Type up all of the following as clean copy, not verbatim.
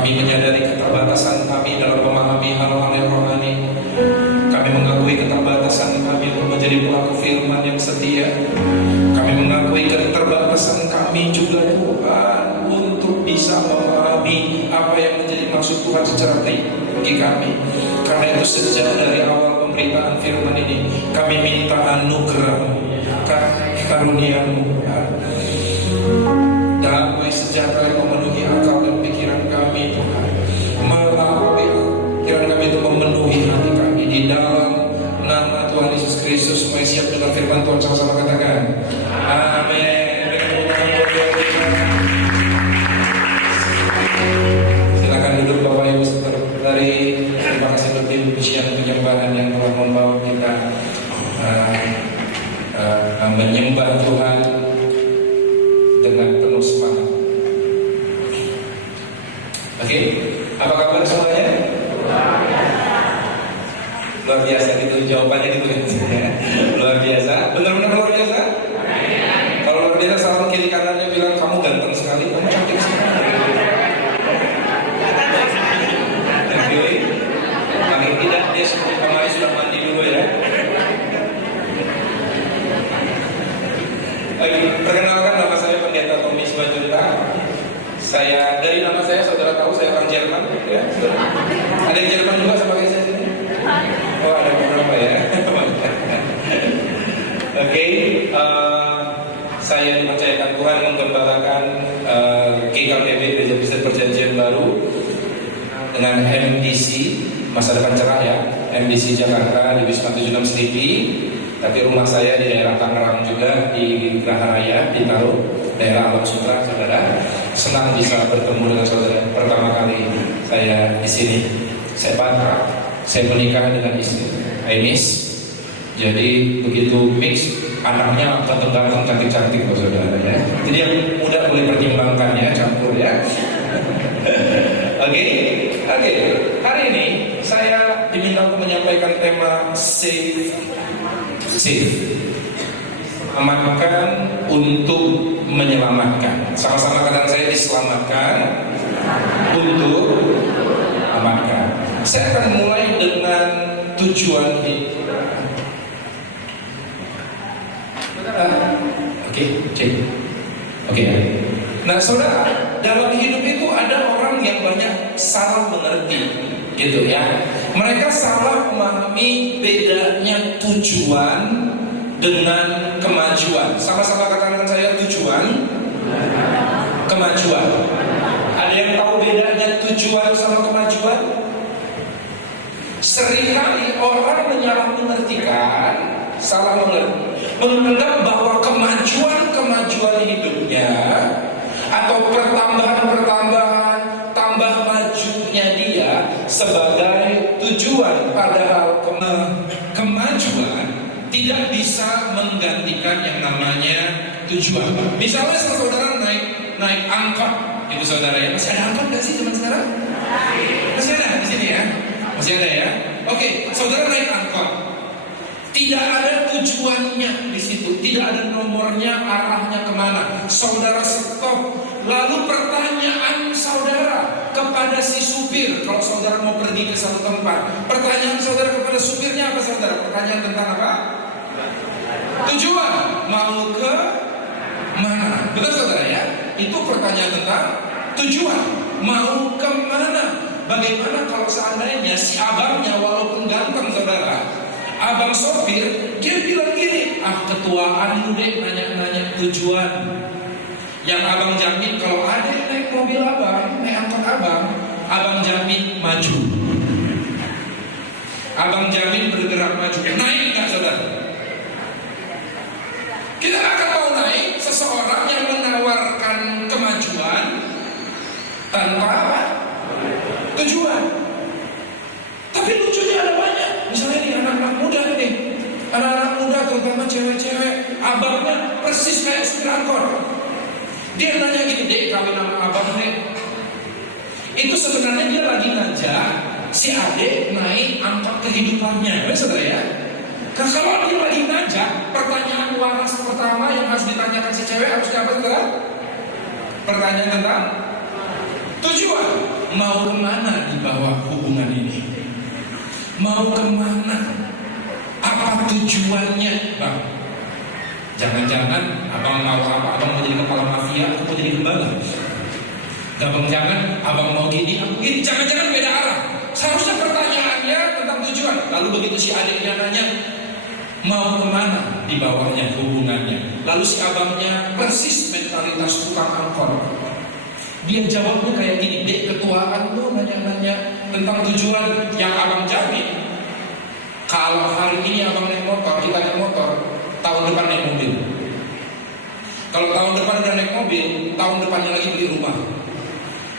Kami menyadari keterbatasan kami dalam memahami hal-hal yang rohani. Kami mengakui keterbatasan kami untuk menjadi pelaku firman yang setia. Kami mengakui keterbatasan kami juga Tuhan untuk bisa memahami apa yang menjadi maksud Tuhan secara bagi kami. Karena itu sejak dari awal pemberitaan firman ini, kami minta anugerah karunia-Mu, damai sejahtera yang memenuhi akal dan pikiran kami, Tuhan. Melalui pikiran kami itu memenuhi hati kami. Di dalam nama Tuhan Yesus Kristus, semuanya siap dengan firman Tuhan, sama-sama katakan amin. Silakan duduk Bapak Ibu Saudari. Terima kasih untuk tim pujian penyembahan yang telah membawa kita menyembah Tuhan dengan penuh semangat. Oke, apa kabar semuanya? Luar biasa gitu jawabannya gitu ya. Luar biasa, benar-benar luar biasa. Kalau luar biasa, salam kiri kanannya bilang kamu ganteng sekali, kamu cantik sekali. Oke, paling tidak dia seperti kemarin sudah mandi dulu ya. Oke, perkenalkan, nama saya Pendeta Tommy Simanjuntak. Saya, dari nama saya saudara tahu saya orang Jerman ya. Ada yang Jerman juga sebagai saya sini? Oh, ada beberapa ya. Oke, saya dipercayakan Tuhan menggembalakan GKPB Gereja Kristen Perjanjian Baru dengan MDC Masa Depan Cerah ya. MDC Jakarta di Wisma 76 Selipi. Tapi rumah saya di daerah Tangerang juga, di Geraha Raya, di Taruh, daerah Alam Sutra, saudara. Senang bisa bertemu dengan saudara. Pertama kali saya di sini. Saya menikah dengan istri Ainis. Jadi begitu mix, anaknya ganteng-ganteng, cantik-cantik, saudara ya. Jadi yang muda boleh pertimbangkan ya, campur ya. Oke. Hari ini saya diminta untuk menyampaikan tema Save. Selamatkan untuk menyelamatkan. Sama-sama katakan, saya diselamatkan untuk amankan. Saya akan mulai dengan tujuan hidup. Oke. Nah, saudara, dalam hidup itu ada orang yang banyak salah mengerti, gitu ya. Mereka salah memahami bedanya tujuan dengan kemajuan. Sama-sama katakan saya, tujuan, kemajuan. Ada yang tahu bedanya tujuan sama kemajuan? Seringkali orang menyalahmengertikan, salah menganggap bahwa kemajuan hidupnya atau pertambahan tambah majunya dia sebagai tujuan, padahal kemajuan tidak bisa menggantikan yang namanya tujuan. Misalnya saudara naik angkot, ibu saudara ya, masih ada angkot nggak sih zaman sekarang? Masih ada di sini ya, masih ada ya. Oke, saudara naik angkot, tidak ada tujuannya di situ, tidak ada nomornya, arahnya kemana. Saudara stop, lalu pertanyaan saudara kepada si supir, kalau saudara mau pergi ke satu tempat, pertanyaan saudara kepada supirnya apa saudara? Pertanyaan tentang apa? Tujuan, mau ke mana? Betul saudara ya? Itu pertanyaan tentang tujuan, mau ke mana? Bagaimana kalau seandainya si abangnya walaupun ganteng saudara, abang sopir, dia bilang gini, ketuaan lu deh nanya-nanya tujuan. Yang abang jamin kalau ada yang naik mobil abang, naik angkot abang jamin maju. Abang jamin bergerak maju. Naik nggak saudara? Kita akan mau naik seseorang yang menawarkan kemajuan tanpa apa? Tujuan. Tapi lucunya ada banyak. Misalnya nih anak-anak muda nih, anak-anak muda terutama cewek-cewek, abangnya persis kayak supir angkot. Dia nanya gini, dek kawin sama abang dek. Itu sebenarnya dia lagi ngajak si adik naik angkot kehidupannya, saudara ya. Karena kalau dia lagi ngajak, pertanyaan waras pertama yang harus ditanyakan si cewek harus apa saudara? Pertanyaan tentang tujuan. mau kemana di bawah hubungan ini? Mau kemana? Apa tujuannya, Bang? Jangan-jangan abang mau apa? Abang mau jadi kepala mafia, aku mau jadi gembala. Jangan abang mau gini, aku gini. Jangan-jangan beda arah. Seharusnya pertanyaannya tentang tujuan. Lalu begitu si adiknya nanya, mau kemana di bawahnya hubungannya? Lalu si abangnya persis mentalitas tukang angkor. Dia jawabnya kayak gini, dek ketuaan lu nanya-nanya tentang tujuan yang abang jamin. Kalau hari ini abang naik motor, kita naik motor, tahun depan naik mobil. Kalau tahun depan udah naik mobil, tahun depannya lagi beli rumah.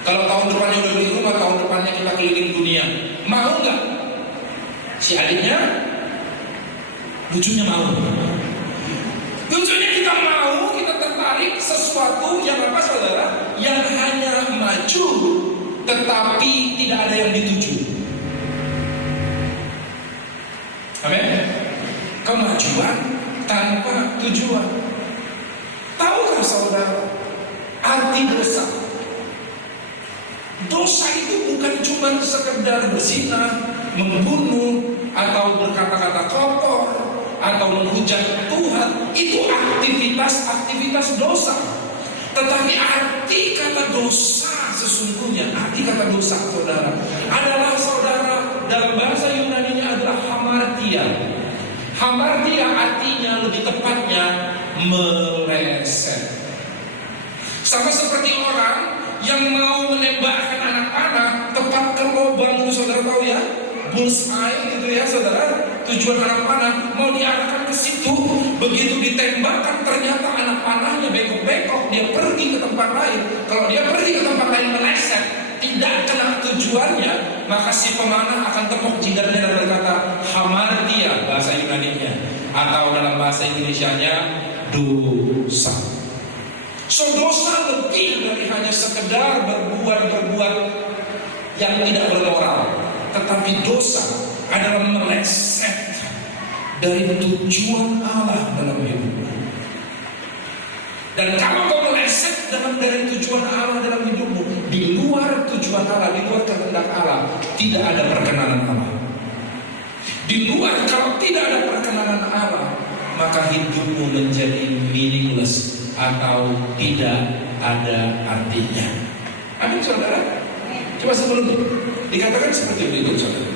Kalau tahun depannya udah beli rumah, tahun depannya kita keliling dunia. Mau nggak? Si adiknya lucunya mau. Lucunya kita mau, kita tertarik sesuatu yang apa saudara? Yang hanya maju, tetapi tidak ada yang dituju. Amin. Kemajuan tanpa tujuan. Tahukah saudara arti dosa? Dosa itu bukan cuma sekedar berzina, membunuh, atau berkata-kata kotor, atau menghujat Tuhan. Itu aktivitas dosa. Tetapi arti kata dosa sesungguhnya, arti kata dosa saudara adalah saudara dalam bahasa Yunani-nya adalah hamartia. Hamartia artinya lebih tepatnya meleset. Sama seperti orang yang mau menembakkan anak panah tepat ke lubang itu, saudara tahu ya, bullseye gitu ya saudara. Tujuan anak panah mau diarahkan ke situ, begitu ditembakkan ternyata anak panahnya bengkok-bengkok, dia pergi ke tempat lain. Kalau dia pergi ke tempat lain meleset, tidak kena tujuannya, maka si pemanah akan tepuk jidatnya dan berkata hamartia bahasa Yunani-nya, atau dalam bahasa Indonesianya dosa. So dosa lebih dari hanya sekedar berbuat yang tidak bermoral, tetapi dosa adalah meleset dari tujuan Allah dalam hidup. Dan kalau kau meleset dari tujuan Allah dalam hidupmu, di luar tujuan Allah, di luar kehendak Allah, tidak ada perkenanan Allah. Di luar, kalau tidak ada perkenanan Allah, maka hidupmu menjadi meaningless atau tidak ada artinya. Amin saudara. Coba sebelum itu dikatakan seperti berikut saudara.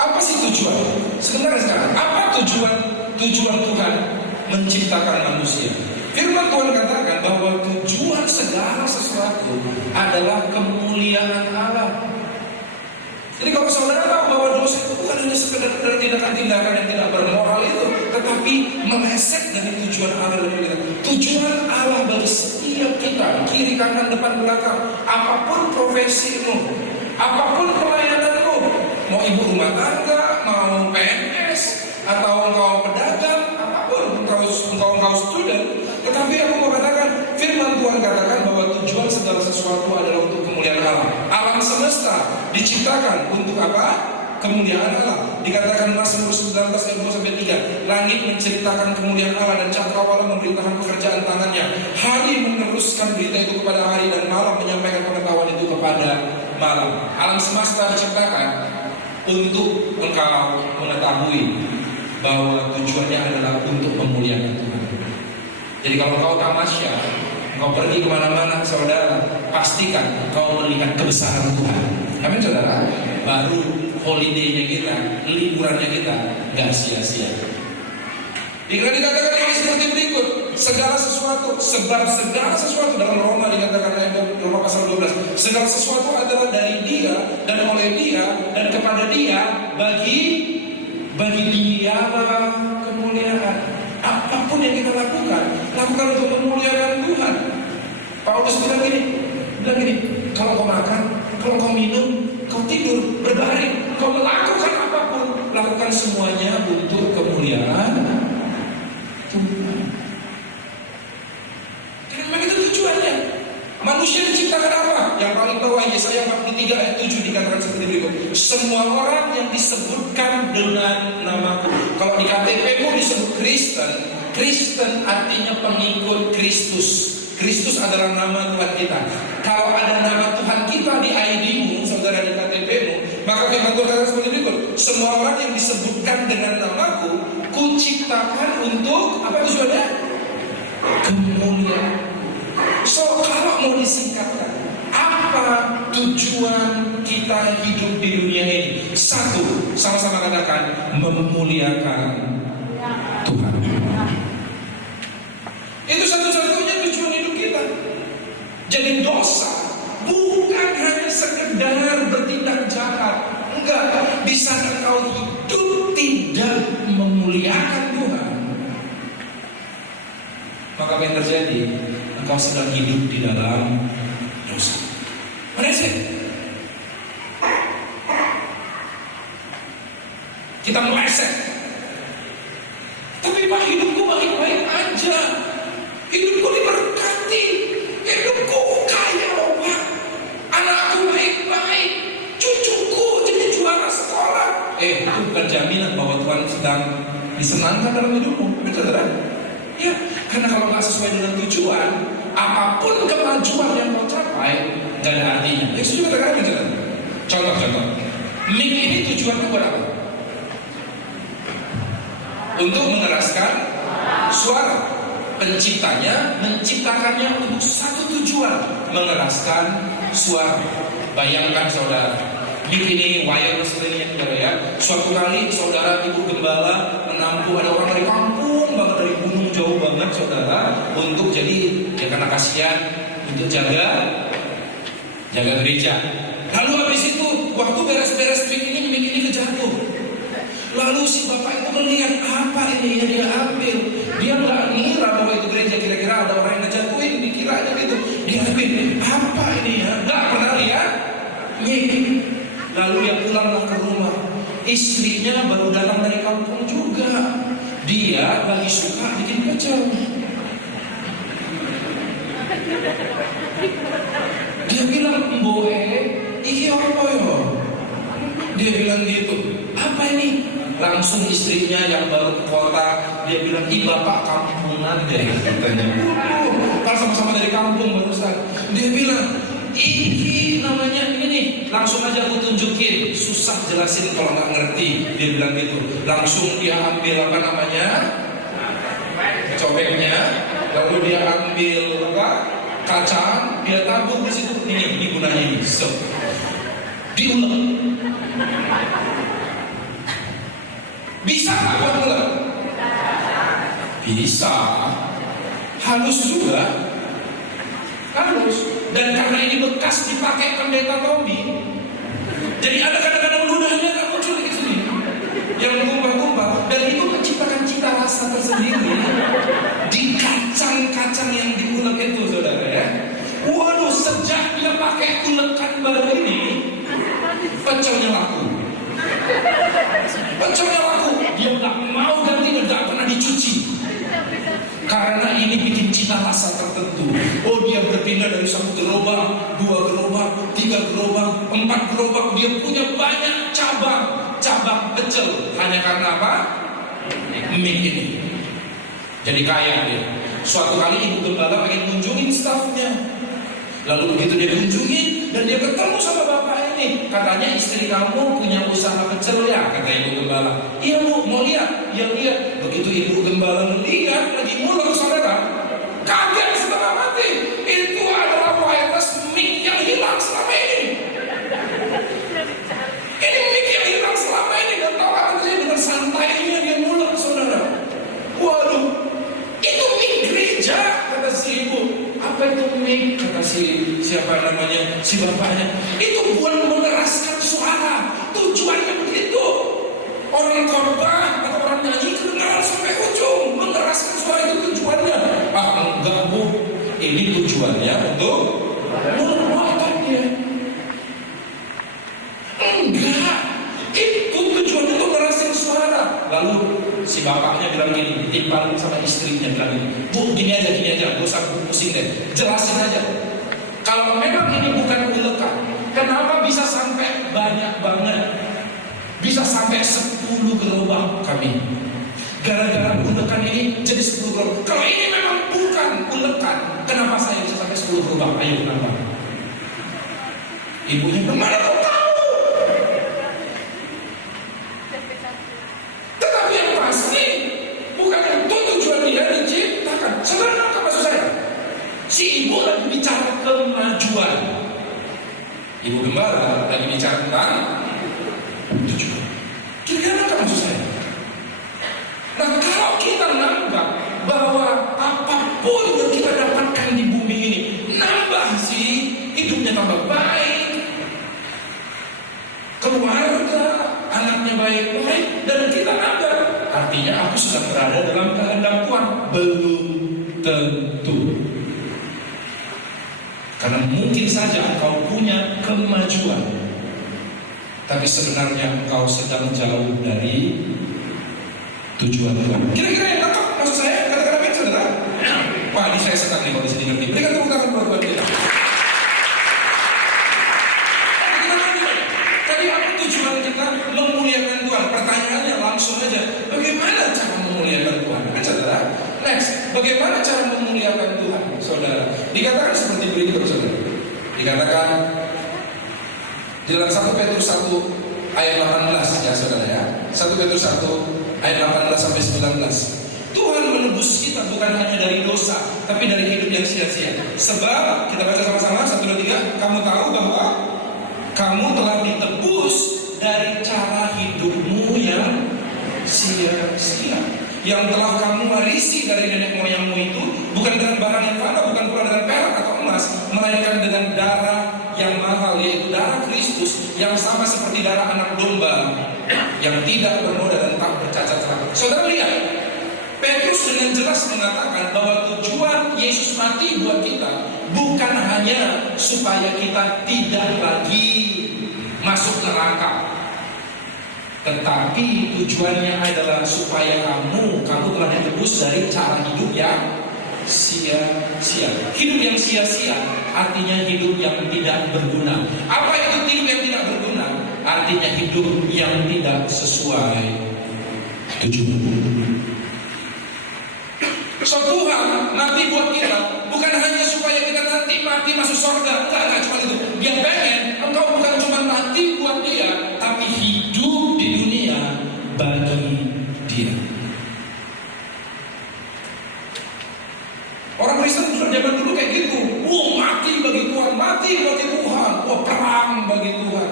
Apa sih tujuan? Sebenarnya sekarang apa tujuan Tuhan menciptakan manusia? Firman Tuhan katakan bahwa tujuan segala sesuatu adalah kemuliaan Allah. Jadi kalau saudara tahu bahwa dosa itu bukan hanya sekedar tindakan-tindakan yang tidak bermoral itu, tetapi meleset dari tujuan Allah dalam kita. Tujuan Allah bagi setiap kita, kiri kanan depan belakang, apapun profesimu, apapun pelayananmu, mau ibu rumah tangga, mau PNS, atau engkau pedagang, apapun, engkau student, tetapi aku mau katakan, firman Tuhan katakan bahwa tujuan segala sesuatu adalah untuk kemuliaan Allah. Alam semesta diciptakan untuk apa? Kemuliaan Allah. Dikatakan Mazmur 19 ayat 2-3, langit menceritakan kemuliaan Allah dan cakrawala memberitakan pekerjaan tangannya. Hari meneruskan berita itu kepada hari dan malam menyampaikan pengetahuan itu kepada malam. Alam semesta diciptakan untuk engkau mengetahui bahwa tujuannya adalah untuk memuliakan Tuhan. Jadi kalau kau tamasya, kau pergi kemana-mana saudara, pastikan kau melihat kebesaran Tuhan. Amin saudara. Baru holiday-nya kita, liburannya kita gak sia-sia. Dikatakan ini seperti berikut, segala sesuatu, sebab segala sesuatu dalam Roma dikatakan Roma pasal 12, segala sesuatu adalah dari Dia dan oleh Dia dan kepada Dia, bagi Dia kemuliaan. Apapun yang kita lakukan untuk memuliakan Tuhan. Paulus bilang gini, kalau kau makan, kalau kau minum, kau tidur, berbaring, kau melakukan apapun, lakukan semuanya untuk kemuliaan Tuhan. Karena memang itu tujuannya. Manusia diciptakan apa? Yang paling bawah Yesaya 43 ayat 7 dikatakan seperti berikut. Semua orang yang disebutkan dengan namaku. Kalau di KTP-mu disebut Kristen, Kristen artinya pengikut Kristus. Kristus adalah nama Tuhan kita. Kalau ada nama Tuhan kita di ID-mu, saudara, di KTP-mu, maka firman Tuhan kata seperti berikut: semua orang yang disebutkan dengan namaku, kuciptakan untuk apa tujuannya? Kemuliaan. So, kalau mau disingkatkan, apa tujuan kita hidup di dunia ini? Satu, sama-sama katakan, memuliakan Tuhan. Itu satu-satunya tujuan hidup kita. Jadi dosa bukan hanya sekedar bertindak jahat. Enggak, di saat engkau hidup tidak memuliakan Tuhan, maka apa yang terjadi? Engkau sedang hidup di dalam dosa. Meresek. Kita meleset. Tapi Pak, hidupku baik-baik aja. Hidupku diberkati. Hidupku kaya, Pak. Anakku baik-baik. Cucuku jadi juara sekolah. Itu bukan jaminan bahwa Tuhan sedang disenangkan dalam hidupmu. Betul kan? Ya, karena kalau nggak sesuai dengan tujuan, apapun kemajuan yang kau capai, nggak ada artinya. Ya sudah katakan aja. Contoh. Mic ini tujuannya buat apa? Untuk mengeraskan suara. Penciptanya menciptakannya untuk satu tujuan, mengeraskan suara. Bayangkan saudara, mic ini wireless ini ya. Suatu kali saudara ibu gembala menampung ada orang dari kampung banget, dari gunung jauh banget saudara, untuk jadi ya karena kasihan untuk jaga gereja. Lalu habis itu waktu beres-beres mic ini kejatuh. Lalu si bapak itu melihat apa ini yang dia ambil. Dia nggak ngira bahwa itu gereja, kira-kira ada orang yang ngejatuhin, dikiranya gitu. Dia ambil apa ini ya? Nggak pernah lihat. Lalu dia pulanglah ke rumah. Istrinya baru datang dari kampung juga. Dia lagi suka bikin pecel. Dia bilang, "Mboe, iki apa ya?" Dia bilang gitu. "Apa ini?" Langsung istrinya yang baru ke kota, dia bilang, "Ih, bapak kampungan deh," katanya. Kalau sama-sama dari kampung barusan. Dia bilang, "Ini namanya ini nih." Langsung aja aku tunjukin. Susah jelasin kalau nggak ngerti. Dia bilang gitu. Langsung dia ambil apa namanya, cobeknya. Lalu dia ambil apa, kacang. Dia tabur di situ. Ini gunanya ini. So, diulek. Bisa nggak buat ulek? Bisa. Halus juga. Halus. Dan karena ini bekas dipakai pendeta Tommy, jadi ada kadang-kadang ludahnya tak muncul di sini, yang menggumpal-gumpal, dan itu menciptakan cita rasa tersendiri di kacang-kacang yang diulek itu, saudara ya. Waduh, sejak dia pakai ulekan baru ini, pecelnya laku. Pecelnya laku. Dia nggak mau ganti dan nggak pernah dicuci. Karena ini bikin cita rasa tertentu. Oh, dia berpindah dari satu gerobak, 2 gerobak, 3 gerobak, 4 gerobak. Dia punya banyak cabang pecel. Hanya karena apa? Mic ini. Jadi kaya dia. Suatu kali ibu gembala pengen kunjungin stafnya. Lalu begitu dia kunjungin dan dia ketemu sama bapak ini. Katanya, "Istri kamu punya usaha pecel ya?" kata ibu gembala. "Iya bu, mau lihat?" "Iya lihat." Begitu ibu gembala melihat lagi mulai saudara, kaget setengah mati. Itu adalah wireless mic yang hilang selama ini. Ini mic yang hilang selama ini. Dan tahu apa sih, dengan santainya dia mulai saudara. Waduh, itu mic gereja, kata si ibu. "Apa itu mic?" kata siapa namanya, si bapaknya. "Itu buat mengeraskan suara. Tujuannya begitu. Orang khotbah atau orang nyanyi kedengaran sampai ujung. Mengeraskan suara itu tujuannya." "Ah, enggak bu, ini tujuannya untuk memuatkannya." "Enggak, itu tujuannya untuk mengeraskan suara." Lalu si bapaknya bilang gini, ditimpalin sama istrinya, bilang gini, "Bu, gini aja, gak usah pusing deh, jelasin aja. Kalau memang ini bukan ulekan, kenapa bisa sampai banyak banget? Bisa sampai 10 gerobak kami. Gara-gara ulekan gerobak ini jadi 10 gerobak. Kalau ini memang bukan ulekan, kenapa saya bisa sampai 10 gerobak? Ayo kenapa? Ibunya, kemana kau tahu? Tetapi yang pasti bukan itu tujuan dia diciptakan. Sebenarnya apa maksud saya? Si ibu lagi bicara kemajuan. Ibu gembala lagi bicara tentang tujuan. Kira-kira apa maksud saya? Nah, kalau kita nambah bahwa apapun yang kita dapatkan di bumi ini nambah sih, hidupnya tambah baik, keluarga, anaknya baik-baik, dan kita nambah, artinya aku sudah berada dalam kehendak Tuhan. Belum tentu. Karena mungkin saja engkau punya kemajuan, tapi sebenarnya engkau sedang jauh dari tujuan Tuhan. Kira-kira yang nangkap maksud saya? Kata-kata apa saudara? Wah, ini saya senang nih kalau di sini ngerti. Berikan tepuk tangan buat Tuhan kita. Tadi apa tujuan kita memuliakan Tuhan? Pertanyaannya langsung aja. Bagaimana cara memuliakan Tuhan? Kan saudara? Next, bagaimana cara memuliakan Tuhan, saudara? Dikatakan seperti berikut, saudara. Dikatakan di dalam 1 Petrus 1 ayat 18 ya, saudara ya. 1 Petrus 1 ayat 18 sampai 19. Tuhan menebus kita bukan hanya dari dosa, tapi dari hidup yang sia-sia. Sebab kita baca sama-sama 1, 2, 3. Kamu tahu bahwa kamu telah ditebus dari cara hidupmu yang sia-sia, yang telah kamu warisi dari nenek moyangmu itu, bukan dengan barang yang fana, bukan pula dengan perak atau emas, melainkan dengan darah yang mahal, yaitu darah Kristus, yang sama seperti darah anak domba, yang tidak bernoda dan tak bercacat celah. Saudara lihat, Petrus dengan jelas mengatakan bahwa tujuan Yesus mati buat kita bukan hanya supaya kita tidak lagi masuk neraka, tetapi tujuannya adalah supaya kamu telah ditebus dari cara hidup yang sia-sia. Hidup yang sia-sia artinya hidup yang tidak berguna. Apa itu hidup yang tidak berguna? Artinya hidup yang tidak sesuai tujuan. So Tuhan mati buat kita bukan hanya supaya kita nanti mati masuk surga. Enggak cuma itu. Dia pengen engkau bukan cuma mati buat dia, tapi hidup di dunia bagi dia. Orang Kristen zaman dulu kayak gitu. Mati bagi Tuhan, mati bagi Tuhan. Perang bagi Tuhan.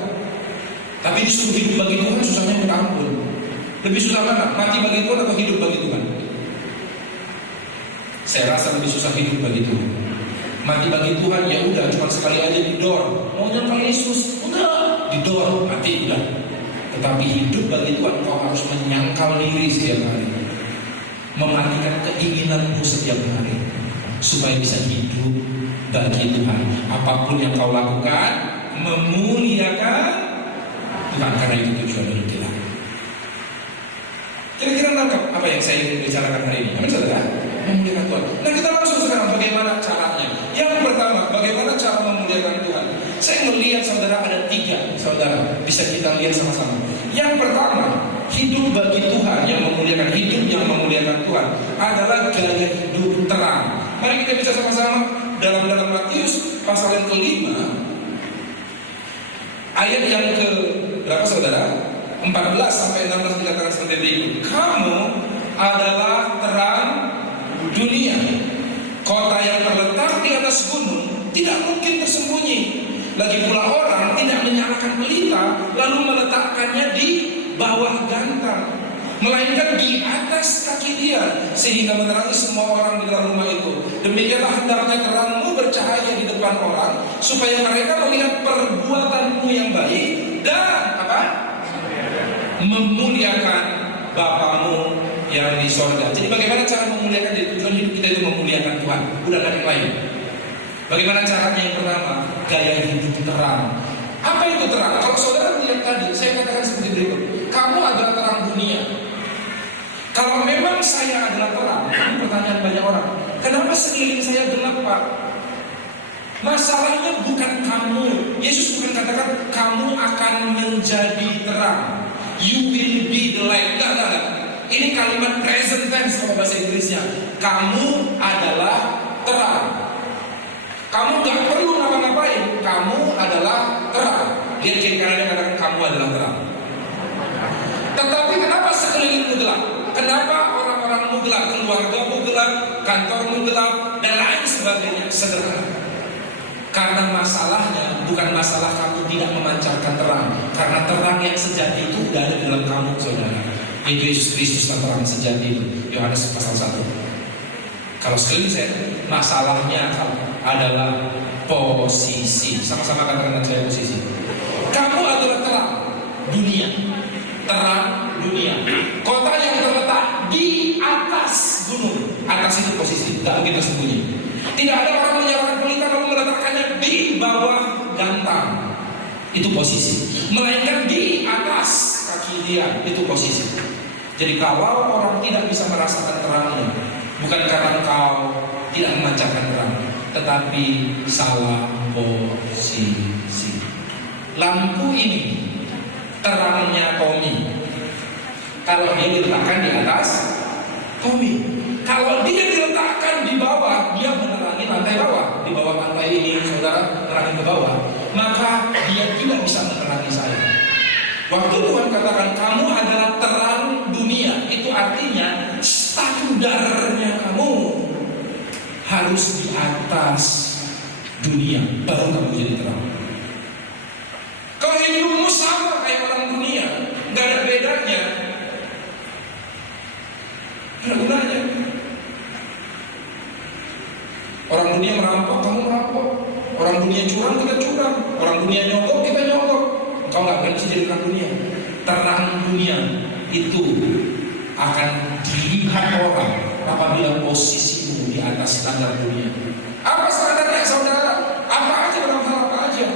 Tapi disuruh hidup bagi Tuhan susahnya minta ampun. Lebih susah mana? Mati bagi Tuhan atau hidup bagi Tuhan? Saya rasa lebih susah hidup bagi Tuhan. Mati bagi Tuhan ya udah, cuma sekali aja didor. Mau nyangkal Yesus, udah didor, mati udah. Tetapi hidup bagi Tuhan kau harus menyangkal diri setiap hari, mematikan keinginanmu setiap hari, supaya bisa hidup bagi Tuhan. Apapun yang kau lakukan, memuliakan Tuhan, karena itu tujuan hidup kita. Kira-kira nangkap apa yang saya ingin bicarakan hari ini? Amin saudara? Memuliakan Tuhan. Nah, kita langsung sekarang bagaimana caranya. Yang pertama, bagaimana cara memuliakan Tuhan? Saya melihat saudara ada 3, saudara. Bisa kita lihat sama-sama. Yang pertama, hidup bagi Tuhan yang memuliakan, hidup yang memuliakan Tuhan adalah gaya hidup terang. Mari kita bisa sama-sama dalam Matius pasal yang ke-5 ayat yang ke berapa saudara? 14 sampai 16 dikatakan seperti ini. Kamu adalah terang dunia. Kota yang terletak di atas gunung tidak mungkin tersembunyi. Lagi pula orang tidak menyalakan pelita lalu meletakkannya di bawah gantang, melainkan di atas kaki dia, sehingga menerangi semua orang di dalam rumah itu. Demikianlah hendaknya terangmu bercahaya di depan orang, supaya mereka melihat perbuatanmu yang baik dan memuliakan Bapamu yang di sorga. Jadi bagaimana cara memuliakan? Jadi tujuan hidup kita itu memuliakan Tuhan, udah ada yang lain. Bagaimana caranya? Yang pertama, gaya hidup terang. Apa itu terang? Kalau saudara lihat tadi, saya katakan seperti berikut. Kamu adalah terang dunia. Kalau memang saya adalah terang, ini pertanyaan banyak orang, kenapa sekeliling saya gelap, Pak? Masalahnya bukan kamu. Yesus bukan katakan kamu akan menjadi terang. You will be the light. Enggak. Ini kalimat present tense kalau bahasa Inggrisnya. Kamu adalah terang. Kamu gak perlu ngapa-ngapain, kamu adalah terang. Lihat kiri kanannya katakan kamu adalah terang. Tetapi kenapa sekelilingmu gelap? Kenapa orang-orangmu gelap? Keluargamu gelap, kantormu gelap, dan lain sebagainya. Sederhana. Karena masalahnya bukan masalah kamu tidak memancarkan terang. Karena terang yang sejati itu sudah ada di dalam kamu, saudara. Itu Yesus Kristus terang sejati itu. Yohanes pasal 1. Kalau sekeliling saya, masalahnya adalah posisi. Sama-sama katakan saya posisi. Kamu adalah terang dunia. Terang dunia. Kota yang terletak di atas gunung. Atas itu posisi, tidak begitu sembunyi. Tidak ada orang menyalakan pelita lalu meletakkannya di bawah gantang. Itu posisi. Melainkan di atas kaki dia. Itu posisi. Jadi kalau orang tidak bisa merasakan terangnya, bukan karena engkau tidak memancarkan terang, tetapi salah posisi. Lampu ini terangnya Tommy. Kalau dia diletakkan di atas Tommy. Kalau dia diletakkan di bawah, dia menerangi lantai bawah. Di bawah lantai ini, saudara, menerangi ke bawah. Maka dia tidak bisa menerangi saya. Waktu Tuhan katakan kamu adalah terang dunia, itu artinya standarnya kamu harus di atas dunia, baru kamu jadi terang. Kalau hidupmu sama kayak orang dunia, nggak ada bedanya, nggak ada gunanya. Orang dunia merampok, kamu merampok. Orang dunia curang, kita curang. Orang dunia nyogok, kita nyogok. Kau nggak akan bisa jadi terang dunia. Terang dunia itu akan dilihat orang apabila posisimu di atas standar dunia. Apa standarnya, saudara? Apa aja, dalam hal apa aja?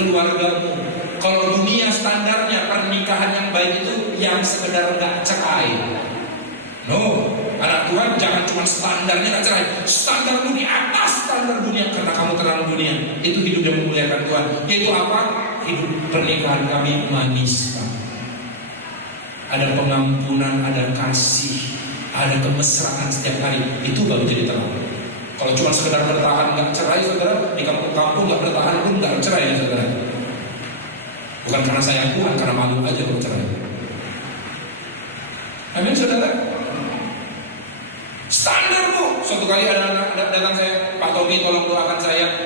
Keluargamu. Kalau dunia standarnya pernikahan yang baik itu yang sekedar nggak cerai. No, anak Tuhan jangan cuma standarnya nggak cerai. Standarmu di atas standar dunia karena kamu terang dunia. Itu hidup yang memuliakan Tuhan. Yaitu apa? Hidup pernikahan kami manis. Ada pengampunan, ada kasih, ada kemesraan setiap hari. Itu baru jadi terang. Kalau cuma sekedar bertahan nggak cerai, saudara, di kampung-kampung nggak bertahan pun nggak cerai, saudara. Bukan karena sayang Tuhan, karena malu aja bercerai. Amin, saudara. Standarmu. Suatu kali ada anak datang saya, Pak Tommy tolong doakan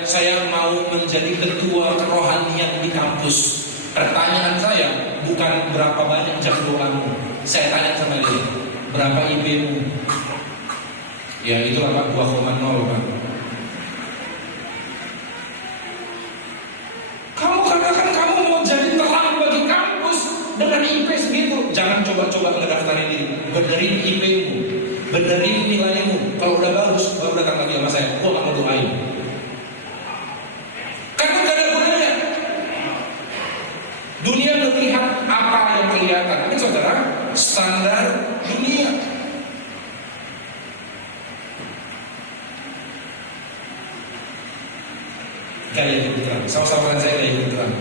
saya mau menjadi ketua kerohanian di kampus. Pertanyaan saya bukan berapa banyak jam doamu. Saya tanya sama dia, berapa IP-mu? Ya itulah Pak, 2,0 Pak. Kamu katakan kamu mau jadi terang bagi kampus dengan IP segitu. Jangan coba-coba ngedaftarin diri. Benerin IP-mu, benerin nilaimu. Kalau udah bagus, baru datang lagi sama saya. Gua gak mau doain. Karena gak ada gunanya. Dunia melihat apa yang kelihatan. Ini saudara, standar dunia. Gaya hidup terang. Sama-sama saya gaya hidup terang.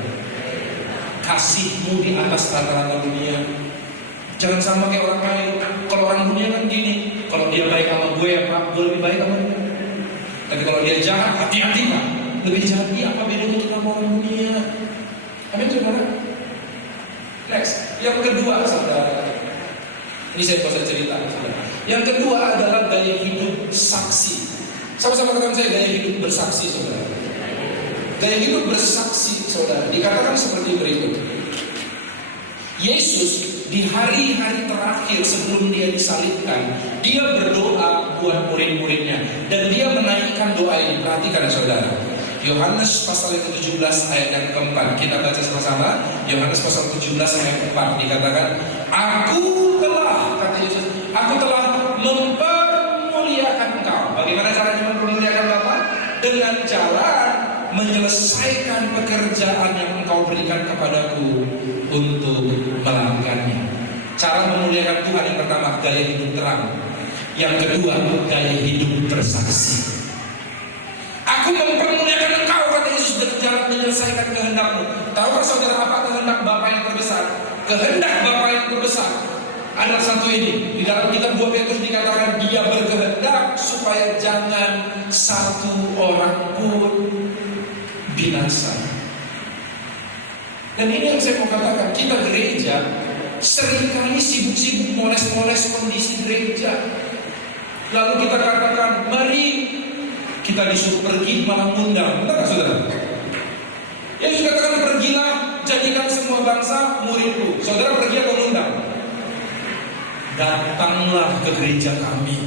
Kasihmu di atas rata-rata dunia. Jangan sama kayak orang lain. Kalau orang dunia kan gini, kalau dia baik sama gue ya Pak, gue lebih baik sama dia. Tapi kalau dia jahat, hati-hati Pak. Lebih jahat dia, apa bedanya kita sama orang dunia? Amin, saudara. Next, yang kedua saudara. Ini saya bisa cerita, saudara. Yang kedua adalah gaya hidup saksi. Sama-sama katakan saya gaya hidup bersaksi, saudara. Gaya hidup bersaksi, saudara, dikatakan seperti berikut. Yesus di hari-hari terakhir sebelum dia disalibkan, dia berdoa buat murid-muridnya dan dia menaikkan doa ini. Perhatikan saudara. Yohanes pasal yang ke-17 ayat yang keempat. Kita baca sama-sama. Yohanes pasal 17 ayat 4 dikatakan, Aku telah, kata Yesus, aku telah mempermuliakan engkau. Bagaimana caranya mempermuliakan Bapak? Dengan jalan menyelesaikan pekerjaan yang engkau berikan kepadaku untuk melakukannya. Cara memuliakan Tuhan yang pertama, gaya hidup terang. Yang kedua, gaya hidup bersaksi. Aku mempermuliakan engkau, kata Yesus, dengan jalan menyelesaikan kehendakmu. Tahukah saudara apa kehendak Bapa yang terbesar? Kehendak Bapa yang terbesar Ada satu ini di dalam kitab 2 Petrus dikatakan dia berkehendak supaya jangan satu orang pun binasa. Dan ini yang saya mau katakan, kita gereja seringkali sibuk-sibuk moles-moles kondisi gereja. Lalu kita katakan, mari kita disuruh pergi malah ngundang. Benar gak saudara? Yesus katakan, pergilah, jadikan semua bangsa muridku. Saudara pergi atau ngundang? Datanglah ke gereja kami.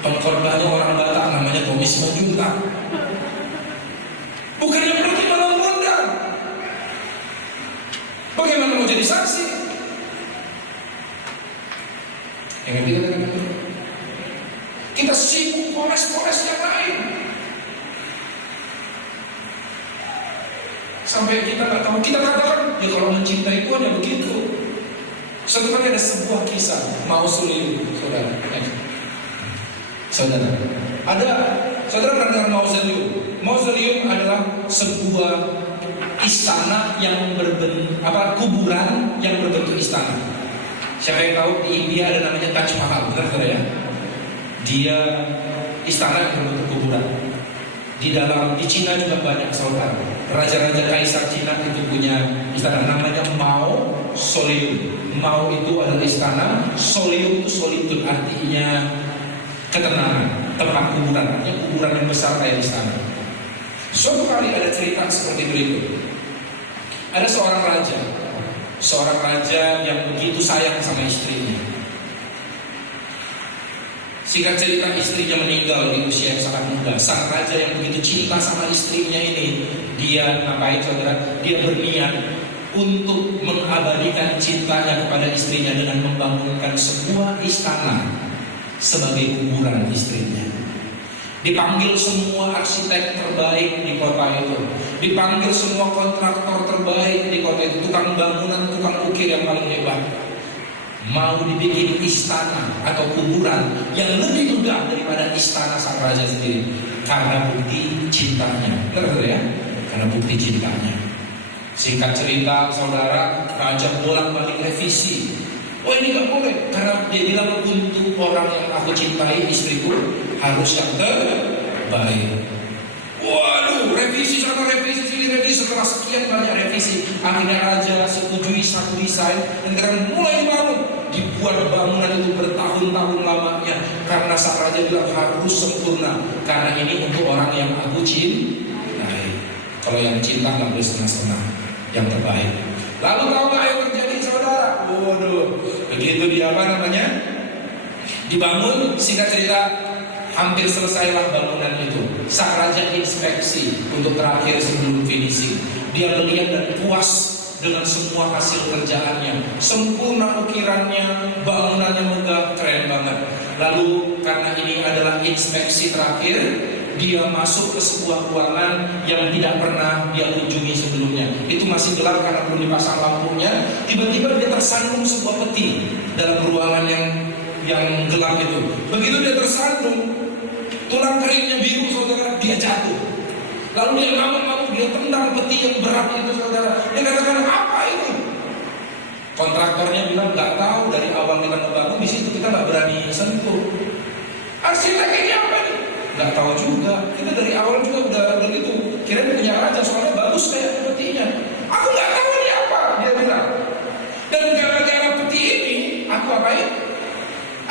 Pengkorbannya orang Batak namanya Tommy Simanjuntak. Bukannya pergi malah ngundang. Bagaimana mau jadi saksi? Yang ketiga katakan, kita sibuk poles-poles yang lain. Sampai kita nggak tahu, kita katakan, ya kalau mencintai Tuhan ya begitu. Satu kali ada sebuah kisah mausoleum, saudara. Saudara pernah dengar mausoleum? Mausoleum adalah sebuah istana yang kuburan yang berbentuk istana. Siapa yang tahu di India ada namanya Taj Mahal, benar saudara ya? Dia istana yang berbentuk kuburan. Di Cina juga banyak saudara. Raja-raja kaisar Cina itu punya istana namanya Mausoleum. Mau itu adalah istana, soleum itu solitude, artinya ketenangan, tempat kuburan, artinya kuburan yang besar kayak istana. Suatu kali ada cerita seperti berikut. Ada seorang raja yang begitu sayang sama istrinya. Singkat cerita, istrinya meninggal di usia yang sangat muda. Sang raja yang begitu cinta sama istrinya ini, dia ngapain saudara? Dia berniat untuk mengabadikan cintanya kepada istrinya dengan membangunkan sebuah istana sebagai kuburan istrinya. Dipanggil semua arsitek terbaik di kota itu, dipanggil semua kontraktor terbaik di kota itu, tukang bangunan, tukang ukir yang paling hebat. Mau dibikin istana atau kuburan yang lebih megah daripada istana sang raja sendiri, karena bukti cintanya. Betul ya? Karena bukti cintanya. Singkat cerita, saudara, raja bolak-balik revisi. Oh ini gak boleh, karena dia bilang untuk orang yang aku cintai, istriku, harus yang terbaik. Waduh, revisi sana revisi sini revisi, setelah sekian banyak revisi, akhirnya raja setujui satu desain dan sekarang mulai dibangun. Dibuat bangunan itu bertahun-tahun lamanya karena sang raja bilang harus sempurna, karena ini untuk orang yang aku cintai. Kalau yang cinta nggak boleh setengah-setengah, yang terbaik. Lalu tahu nggak yang terjadi saudara? Waduh, begitu dia dibangun, singkat cerita hampir selesailah bangunan itu. Sang raja inspeksi untuk terakhir sebelum finishing. Dia melihat dan puas dengan semua hasil kerjaannya, sempurna ukirannya, bangunannya megah, keren banget. Lalu karena ini adalah inspeksi terakhir, dia masuk ke sebuah ruangan yang tidak pernah dia kunjungi sebelumnya. Itu masih gelap karena belum dipasang lampunya. Tiba-tiba dia tersandung sebuah peti dalam ruangan yang gelap itu. Begitu dia tersandung, tulang keringnya biru saudara, dia jatuh. Lalu dia ngamuk-ngamuk, dia tendang peti yang berat itu saudara. Dia katakan, apa ini? Kontraktornya bilang, nggak tahu, dari awal kita ngebangun di situ kita nggak berani sentuh. Arsitek ini apa nih? Nggak tahu juga. Kita dari awal juga udah begitu. Kira punya raja, soalnya bagus kayak petinya. Aku nggak tahu ini apa, dia bilang. Dan gara-gara peti ini, aku apain?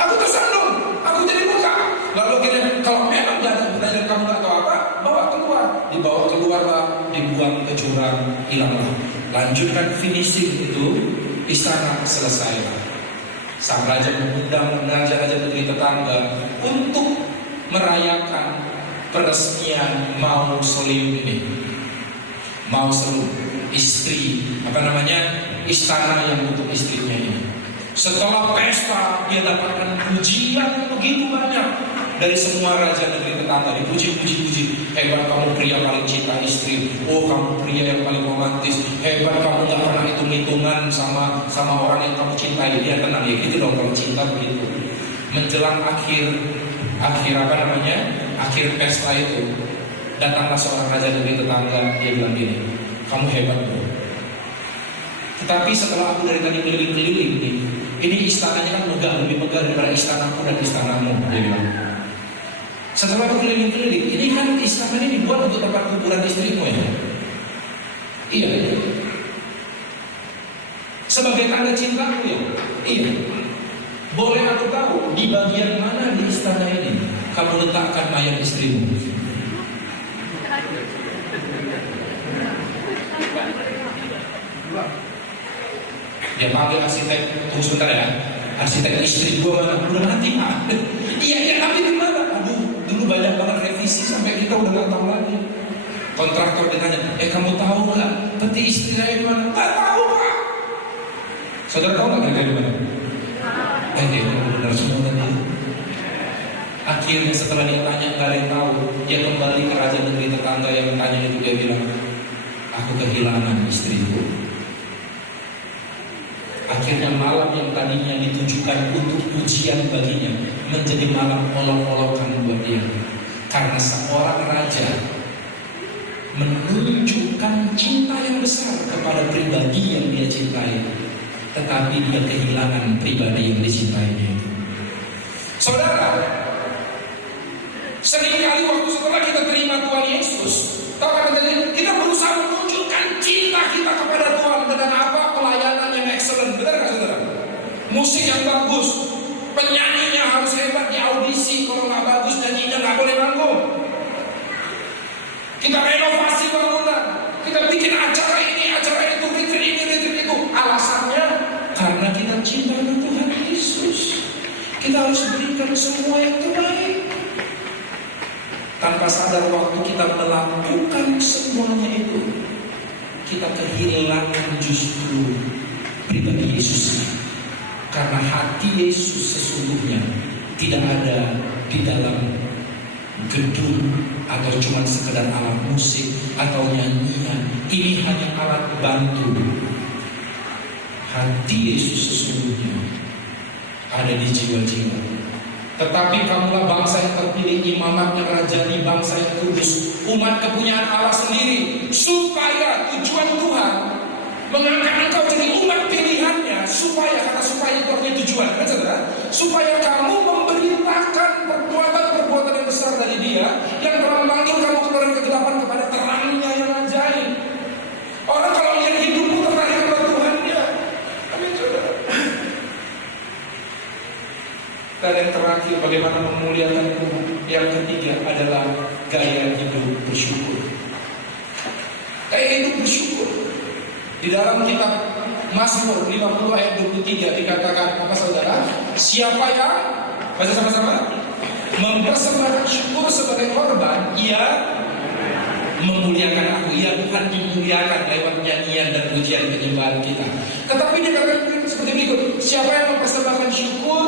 Aku tersandung, aku jadi buka. Lalu kira kalau memang nggak ada gunanya kamu nggak tahu apa, bawa keluar. Dibawa keluarlah, dibuang ke jurang, hilanglah. Lanjutkan finishing itu, istana selesailah. Sang raja mengundang raja-raja negeri tetangga untuk merayakan peresmian mausoleum ini. Mausoleum, istri, istana yang untuk istrinya ini. Setelah pesta, dia dapatkan pujian begitu banyak dari semua raja negeri tetangga. Dipuji. Hebat kamu pria paling cinta istri. Oh kamu pria yang paling romantis. Hebat kamu gak pernah hitung-hitungan sama orang yang kamu cintai. Dia tenang ya gitu dong kalau cinta begitu. Menjelang akhir pesta itu, datanglah seorang raja negeri tetangga. Dia bilang gini, kamu hebat bro. Tetapi setelah aku dari tadi keliling-keliling nih, Ini istananya kan megah, lebih megah daripada istanaku dan istanamu, dia bilang. Setelah aku keliling-keliling, ini kan istana ini dibuat untuk tempat kuburan istrimu ya? Iya. Sebagai tanda cintaku ya? Iya. Boleh aku tahu di bagian mana di istana ini kamu letakkan mayat istrimu? Dia panggil arsitek, tunggu sebentar ya. Arsitek istri gua mana? Udah mati pak. Iya, tapi di mana? Aduh, dulu banyak banget revisi sampai kita udah nggak tahu lagi. Kontraktor ditanya, kamu tahu nggak peti istri saya di mana? Nggak tahu pak. Saudara tahu nggak mereka di mana? Dia benar semua tadi. Akhirnya setelah dia tanya nggak ada yang tahu, dia kembali ke raja negeri tetangga yang tanya itu, dia bilang, aku kehilangan istriku. Akhirnya malam yang tadinya ditujukan untuk ujian baginya menjadi malam olok-olokan buat dia. Karena seorang raja menunjukkan cinta yang besar kepada pribadi yang dia cintai, tetapi dia kehilangan pribadi yang dicintainya itu. Saudara, seringkali waktu setelah kita terima Tuhan Yesus, tahu kan kita berusaha menunjukkan cinta kita kepada Tuhan dengan apa? Pelayanan yang excellent, benar nggak saudara? Musik yang bagus, penyanyinya harus hebat di audisi, kalau nggak bagus nyanyinya nggak boleh manggung. Kita renovasi bangunan, kita bikin acara ini, acara itu, retreat ini, retreat itu. Alasannya karena kita cinta dengan Tuhan Yesus. Kita harus berikan semua yang terbaik. Tanpa sadar waktu kita melakukan semuanya itu, kita kehilangan justru pribadi Yesus. Karena hati Yesus sesungguhnya tidak ada di dalam gedung atau cuma sekedar alat musik atau nyanyian. Ini hanya alat bantu. Hati Yesus sesungguhnya ada di jiwa-jiwa. Tetapi kamulah bangsa yang terpilih, imamat yang rajani, bangsa yang kudus, umat kepunyaan Allah sendiri, supaya tujuan Tuhan mengangkat engkau jadi umat pilihannya, supaya, kata supaya itu artinya tujuan, kan saudara? Supaya kamu memberitakan perbuatan-perbuatan yang besar dari Dia yang telah memanggil kamu keluar dari kegelapan kepada terangnya yang ajaib. Orang kalau lihat hidupmu tertarik kepada Tuhannya. Amin saudara. Dan yang terakhir, bagaimana memuliakan Tuhan. Yang ketiga adalah gaya hidup bersyukur. Gaya hidup bersyukur. Di dalam kitab Mazmur 50 ayat 23 dikatakan apa saudara? Siapa yang baca sama-sama mempersembahkan syukur sebagai korban, ia memuliakan aku. Ya, Tuhan dimuliakan lewat nyanyian dan pujian penyembahan kita. Tetapi dikatakan seperti berikut, siapa yang mempersembahkan syukur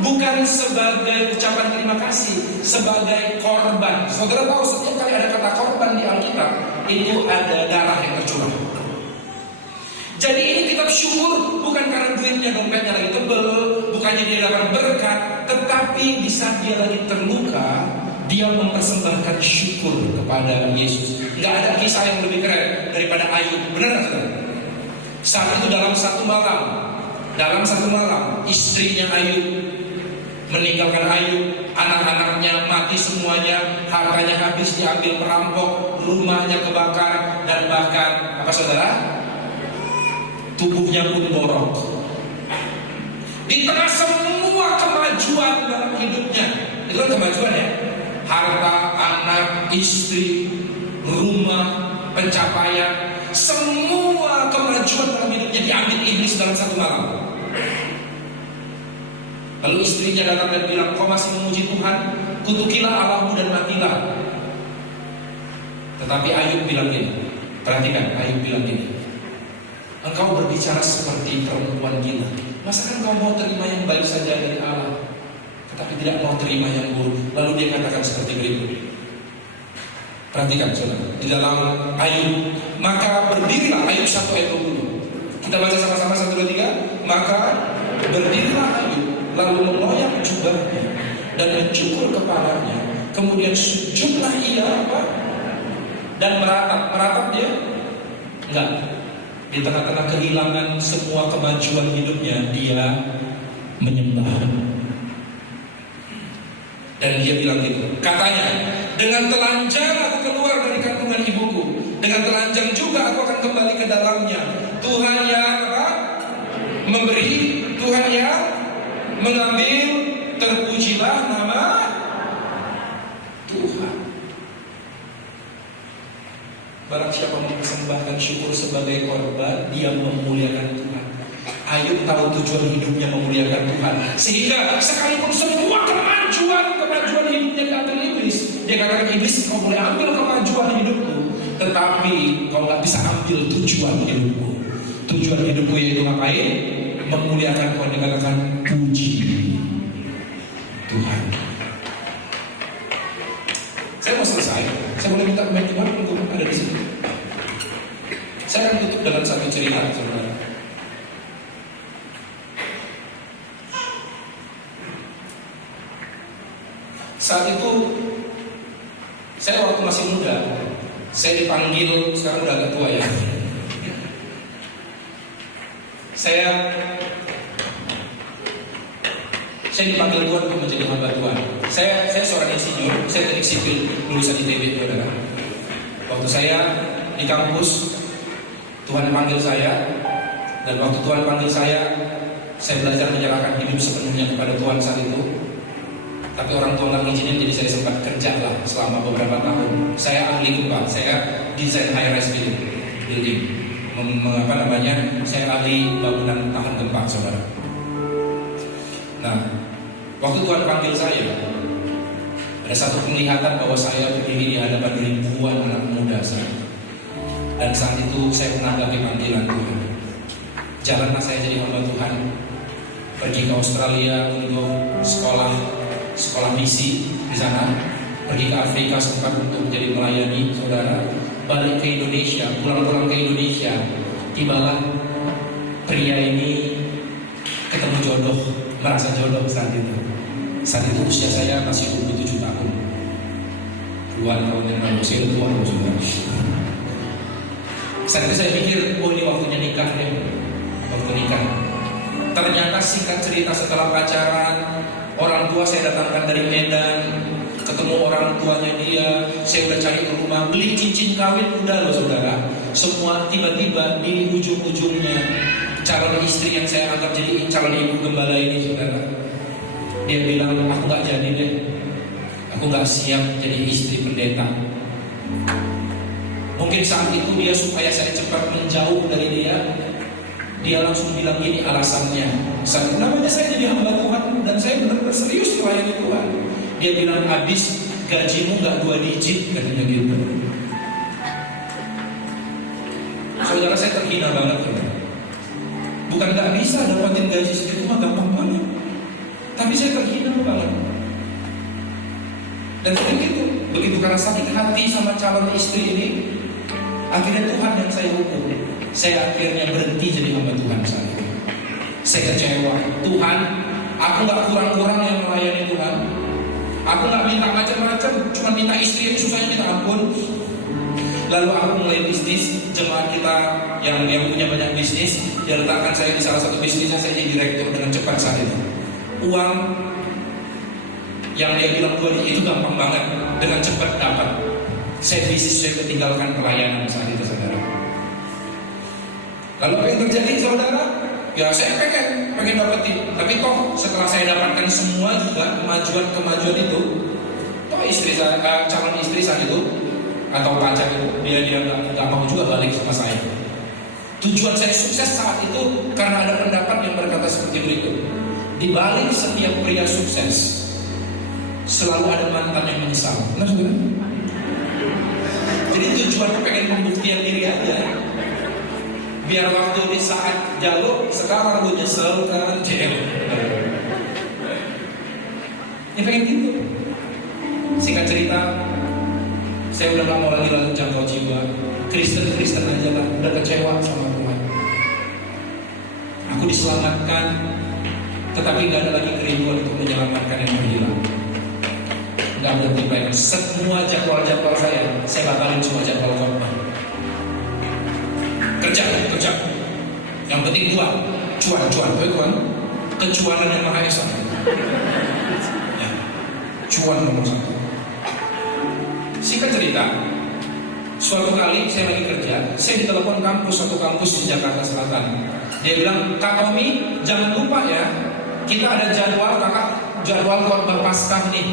bukan sebagai ucapan terima kasih, sebagai korban. Saudara tahu setiap kali ada kata korban di Alkitab itu ada darah yang tercurah. Jadi ini kitab syukur bukan karena duitnya, dompetnya lagi tebel, bukannya dia dapat berkat, tetapi di saat dia lagi terluka, dia mempersembahkan syukur kepada Yesus. Gak ada kisah yang lebih keren daripada Ayub, benar nggak saudara? Saat itu dalam satu malam, istrinya Ayub meninggalkan Ayub, anak-anaknya mati semuanya, hartanya habis diambil perampok, rumahnya kebakar, dan bahkan apa saudara? Tubuhnya pun borok. Di tengah semua kemajuan dalam hidupnya, itu kan kemajuan ya, harta, anak, istri, rumah, pencapaian, semua kemajuan dalam hidupnya diambil iblis dalam satu malam. Lalu istrinya datang dan bilang, kau masih memuji Tuhan, kutukilah Allahmu dan matilah. Tetapi Ayub bilang gini, perhatikan, Ayub bilang gini, engkau berbicara seperti perempuan gila. Masakan kau mau terima yang baik saja dari Allah, tetapi tidak mau terima yang buruk? Lalu dia katakan seperti berikut. Perhatikan saudara, di dalam Ayub, maka berdirilah, Ayub 1 ayat 20. Kita baca sama-sama 1, 2, 3. Maka berdirilah Ayub, lalu mengoyak jubahnya dan mencukur kepalanya. Kemudian sujudlah ia apa? Dan meratap dia? Enggak. Di tengah-tengah kehilangan semua kemajuan hidupnya, dia menyembah. Dan dia bilang gitu, katanya, dengan telanjang aku keluar dari kandungan ibuku, dengan telanjang juga aku akan kembali ke dalamnya. Tuhan yang apa? Memberi, Tuhan yang mengambil, terpujilah nama Tuhan. Barang siapa mempersembahkan syukur sebagai korban, dia memuliakan Tuhan. Ayub tahu tujuan hidupnya memuliakan Tuhan, sehingga sekalipun semua kemajuan hidupnya diambil iblis, dia katakan, iblis kau boleh ambil kemajuan hidupku, tetapi kau gak bisa ambil tujuan hidupku. Tujuan hidupku yaitu ngapain? Memuliakan Tuhan. Dikatakan puji Tuhan. Saya mau selesai. Saya boleh minta pemain Tuhan untuk ada di sini. Saya akan tutup dengan satu cerita, saudara. Saat itu saya waktu masih muda, saya dipanggil, sekarang udah agak tua ya. Saya dipanggil Tuhan untuk menjadi hamba Tuhan. Saya seorang insinyur, saya teknik sipil, lulusan ITB, saudara. Waktu saya di kampus, Tuhan panggil saya, dan waktu Tuhan panggil saya belajar menyerahkan hidup sepenuhnya kepada Tuhan saat itu. Tapi orang tua nggak ngizinin, jadi saya sempat kerja lah selama beberapa tahun. Saya ahli gempa, saya desain high-rise building. Saya ahli bangunan tahan gempa, saudara. Nah, waktu Tuhan panggil saya, ada satu penglihatan bahwa saya berdiri di hadapan ribuan anak muda saya. Dan saat itu saya menanggapi panggilan Tuhan. Jalanlah saya jadi hamba Tuhan, pergi ke Australia untuk sekolah misi di sana, pergi ke Afrika sempat untuk menjadi melayani saudara, balik ke Indonesia, pulang ke Indonesia, tibalah pria ini ketemu jodoh, merasa jodoh saat itu. Saat itu usia saya masih 27 tahun. Puluhan tahun yang lalu, saya udah tua saudara. Saat itu saya pikir, oh ini waktunya nikah deh, waktu nikah. Ternyata singkat cerita setelah pacaran, orang tua saya datangkan dari Medan, ketemu orang tuanya dia, saya udah cari rumah, beli cincin kawin udah loh saudara. Semua tiba-tiba di ujung-ujungnya calon istri yang saya anggap jadi calon ibu gembala ini saudara, dia bilang, aku gak jadi deh, aku gak siap jadi istri pendeta. Mungkin saat itu dia supaya saya cepat menjauh dari dia langsung bilang gini alasannya. Namanya saya jadi hamba Tuhan dan saya benar-benar serius melayani Tuhan. Dia bilang, habis gajimu gak 2 digit, katanya gitu. Saudara, saya terhina banget saudara. Bukan gak bisa dapatin gaji segitu mah gampang banget, tapi saya terhina banget. Dan begitu karena sakit hati sama calon istri ini, akhirnya Tuhan yang saya hukum. Saya akhirnya berhenti jadi hamba Tuhan saat itu. Saya kecewa. Tuhan, aku gak kurang-kurang yang melayani Tuhan. Aku gak minta macam-macam, cuma minta istri, susahnya minta ampun. Lalu aku mulai bisnis. Jemaat kita yang punya banyak bisnis, dia letakkan saya di salah satu bisnisnya, saya jadi direktur dengan cepat saat itu. Uang yang dia bilang 2 digit itu gampang banget, dengan cepat dapat. Saya bisnis, saya tinggalkan pelayanan saat itu saudara. Lalu apa yang terjadi saudara? Ya saya pengen dapetin, tapi toh setelah saya dapatkan semua juga kemajuan itu, toh istri saya, calon istri saat itu atau pacar itu, dia nggak mau juga balik sama saya. Tujuan saya sukses saat itu karena ada pendapat yang berkata seperti berikut: di balik setiap pria sukses selalu ada mantan yang menyesal. Benar saudara? Jadi tujuannya pengen pembuktian diri aja. Biar waktu di saat jauh, sekarang lu nyesel kan JM. Ini pengen gitu. Singkat cerita, saya udah gak mau lagi jangkau jiwa. Kristen aja lah, udah kecewa sama Tuhan. Aku diselamatkan, tetapi gak ada lagi kerinduan untuk menyelamatkan yang terhilang. Gak berhenti baik. Semua jadwal saya batalin semua jadwal khotbah. Kerja. Yang penting cuan. kecuanan yang Maha Esa. Ya, cuan nomor satu. Singkat cerita, suatu kali saya lagi kerja, saya ditelepon satu kampus di Jakarta Selatan. Dia bilang, Kak Tommy, jangan lupa ya, kita ada jadwal khotbah Paskah nih.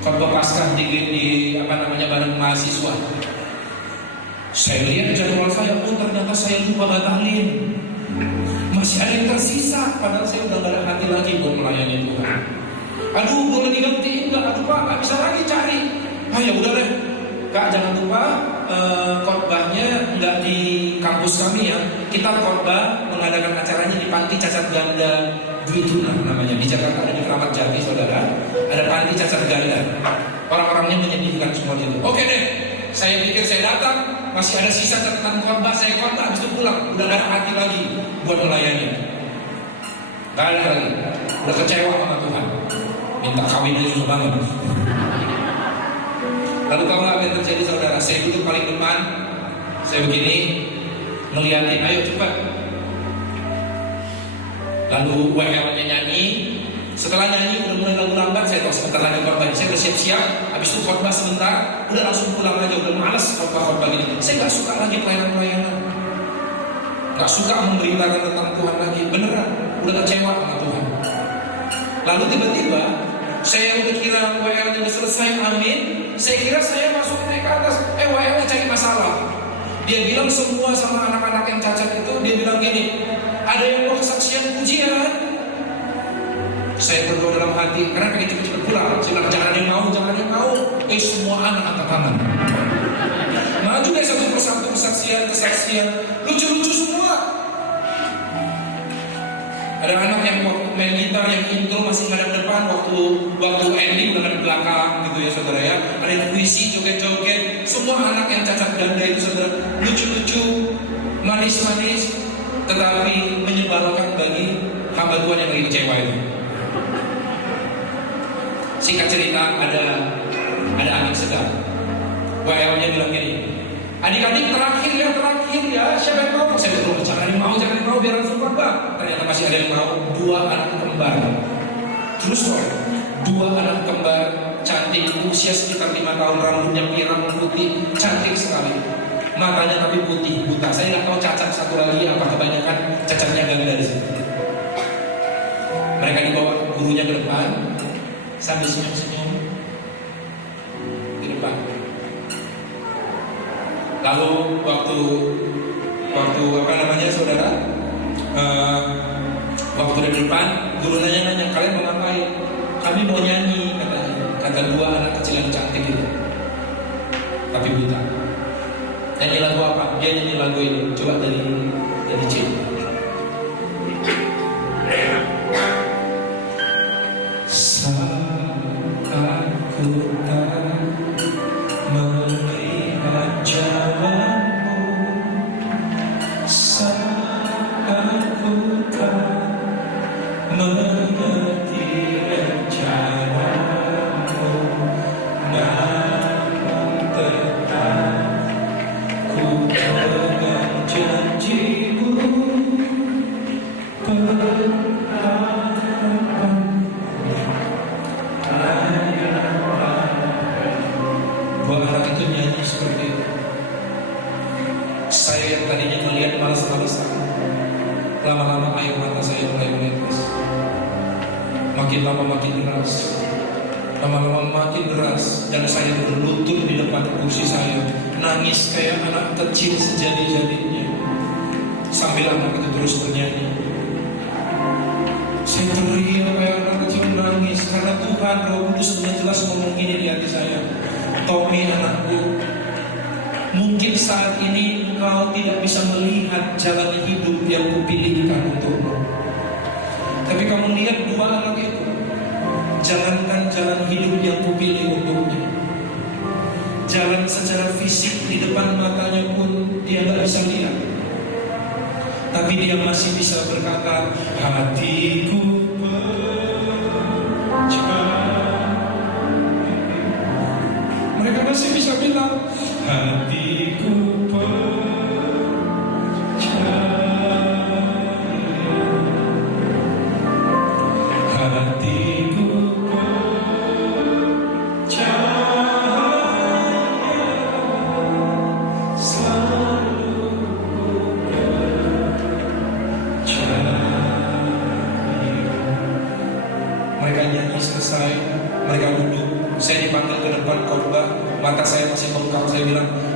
Khotbah Paskah di bareng mahasiswa. Saya lihat jadwal saya pun ternyata saya lupa batalin. Masih ada yang tersisa, padahal saya udah gak ada hati lagi buat melayani Tuhan. Aduh, boleh digantiin nggak? Aduh Pak, nggak bisa lagi cari. Ya udah deh, Kak, jangan lupa khotbahnya nggak di kampus kami ya. Kita khotbah mengadakan acaranya di Panti Cacat Ganda Dwi Tuna namanya. Di Jakarta ada di Keramat Jati, saudara. Ada Panti Cacat Ganda. Orang-orangnya menyedihkan semua itu. Oke deh, saya pikir saya datang, masih ada sisa catatan khotbah, saya khotbah, habis itu pulang. Udah gak ada hati lagi buat melayani. Gak ada lagi. Udah kecewa sama Tuhan. Minta kawin aja susah banget. Lalu tahu nggak apa yang terjadi, saudara? Saya duduk paling depan, saya begini ngeliatin, ayo cepat. Lalu WL-nya nyanyi. Setelah nyanyi udah mulai lagu lambat, saya tahu sebentar lagi khotbah. Saya udah siap-siap, habis itu khotbah sebentar, udah langsung pulang aja, udah males khotbah gini. Saya nggak suka lagi pelayanan, nggak suka memberitakan tentang Tuhan lagi, beneran, udah kecewa sama Tuhan. Lalu tiba-tiba saya udah kira WL-nya udah selesai, amin. Saya kira saya masuk naik ke atas, WL-nya cari masalah. Dia bilang semua sama anak-anak yang cacat itu, dia bilang gini, ada yang mau kesaksian pujian. Saya berdoa dalam hati, karena pengen cepet-cepet pulang. Saya bilang, jangan ada yang mau. Semua anak angkat tangan. Maju deh satu persatu kesaksian, lucu-lucu semua. Ada anak yang waktu main gitar, yang intro masih ngadep depan, waktu ending udah ngadep belakang gitu ya saudara ya. Ada yang puisi, joget-joget. Semua anak yang cacat ganda itu saudara, lucu-lucu, manis-manis, tetapi menyebalkan bagi hamba Tuhan yang lagi kecewa itu. Singkat cerita, ada angin segar. WL-nya bilang gini, adik-adik terakhir ya, siapa yang mau? Saya bilang, jangan yang mau, biar langsung khotbah. Ternyata masih ada yang mau, 2 anak kembar. Terus kok, 2 anak kembar, cantik, usia sekitar 5 tahun, rambutnya pirang putih, cantik sekali. Matanya tapi putih, buta. Saya nggak tahu cacat satu lagi apa, kebanyakan cacatnya ganda di sini. Mereka dibawa gurunya ke depan, sambil senyum-senyum di depan. Lalu waktu saudara, waktu di depan, guru nanya, kalian mau ngapain? Kami mau nyanyi, kata 2 anak kecil yang cantik itu, tapi buta. Nyanyi lagu apa? Dia nyanyi lagu ini. Coba dari C. Saat ku tak melihat jalanmu, saat ku tak mengerti rencanamu, namun tetap ku pegang janjimu, Dua anak itu nyanyi seperti itu. Saya yang tadinya melihat malas-malasan, lama-lama air mata saya mulai menetes. Makin lama makin deras, lama-lama makin deras, dan saya berlutut di depan kursi saya, nangis kayak anak kecil sejadi-jadinya. Sambil anak itu terus bernyanyi, saya teriak kayak anak kecil nangis, karena Tuhan Roh Kudus sudah jelas ngomong gini di hati saya. Tommy anakku, mungkin saat ini engkau tidak bisa melihat jalan hidup yang kupilihkan untukmu, tapi kamu lihat 2 anak itu, jalankan jalan hidup yang kupilih untuknya. Jalan secara fisik di depan matanya pun dia gak bisa lihat, tapi dia masih bisa berkata, hatiku percaya. Mereka masih bisa bilang, hatiku percaya.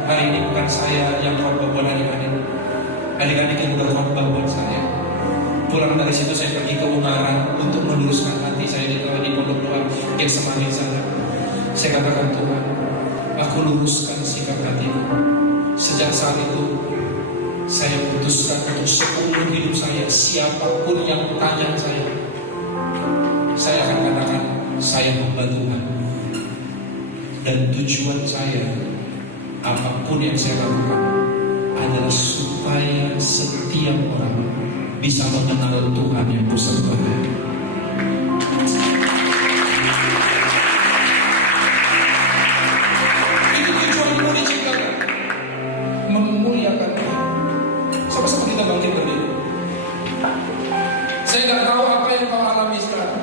hari ini bukan saya yang khotbah buat adik-adik. Adik-adik yang udah khotbah buat saya. Pulang dari situ saya pergi ke Ungaran untuk meluruskan hati saya di pondok doa yang semakin sana. Saya katakan, Tuhan, aku luruskan sikap hatiku. Sejak saat itu saya putuskan untuk seumur hidup saya, siapapun yang tanya saya akan katakan saya hamba Tuhan. Dan tujuan saya, apapun yang saya lakukan, adalah supaya setiap orang bisa mengenal Tuhan yang kusembah. Itu tujuanmu diciptakan, memuliakan Dia. Sama-sama kita bangkit berdiri. Saya nggak tahu apa yang kau alami sekarang.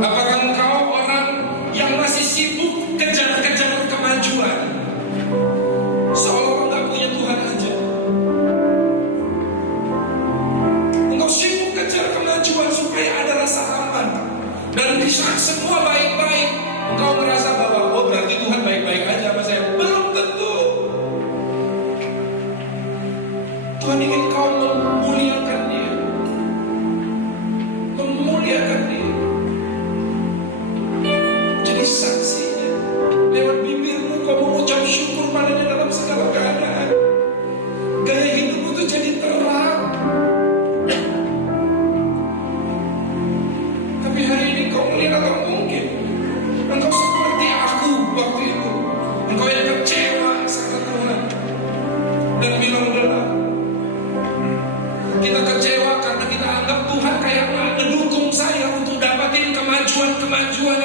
Apakah engkau orang yang masih sibuk kejar-kejar kemajuan, seolah nggak punya Tuhan aja? Engkau sibuk kejar kemajuan supaya ada rasa aman, dan di saat semua baik-baik, engkau merasa bahwa oh berarti Tuhan baik-baik aja sama saya. Belum tentu. Tuhan ingin kau memuliakan Dia, memuliakan Dia. Jadi saksinya lewat bibirmu, kau mengucap syukur padanya dalam segala keadaan. Gaya hidupmu itu jadi terang. Tapi hari ini kau melihat apa mungkin engkau seperti aku waktu itu. Engkau yang kecewa sama Tuhan dan bilang udahlah. Kita kecewa karena kita anggap Tuhan kayak mendukung saya untuk dapatin kemajuan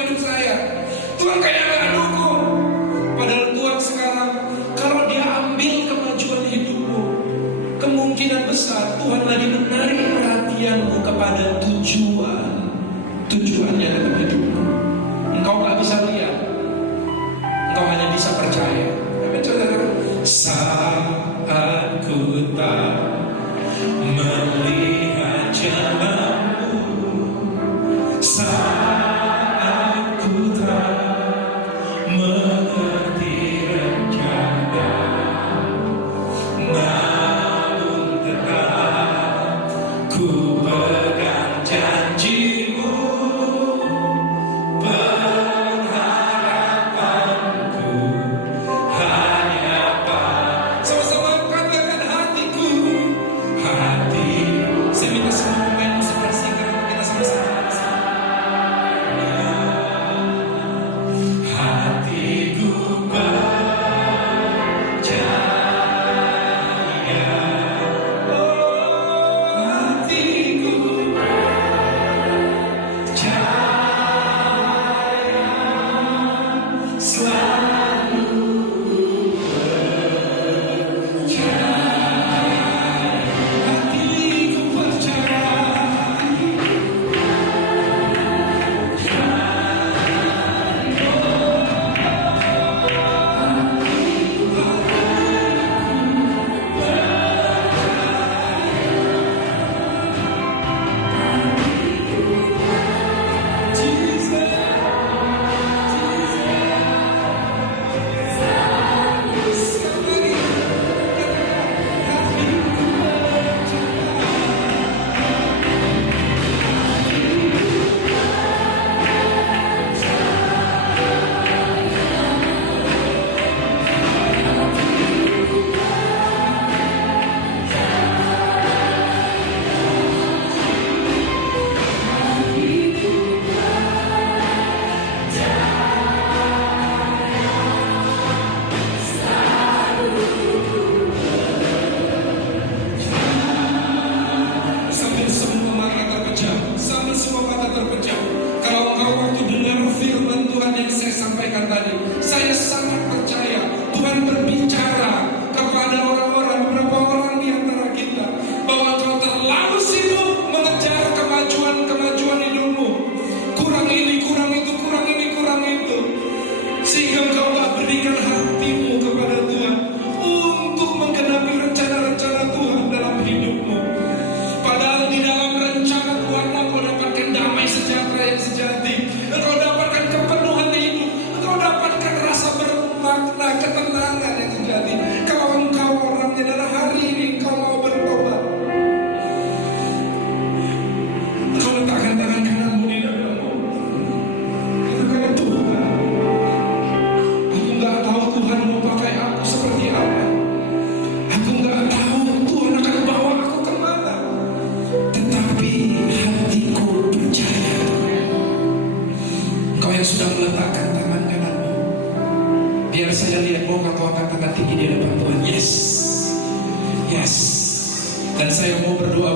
hidup saya. Tuhan kayak gak dukung. Padahal Tuhan sekarang, kalau Dia ambil kemajuan hidupmu, kemungkinan besar Tuhan lagi menarik perhatianmu kepada tujuannya dalam hidupmu. Engkau gak bisa lihat, engkau hanya bisa percaya. Amin, saudara. Saat ku tak melihat jalanmu, saat ku tak mengerti rencana, namun tetap ku pegang janjimu. Pengharapanku hanya pada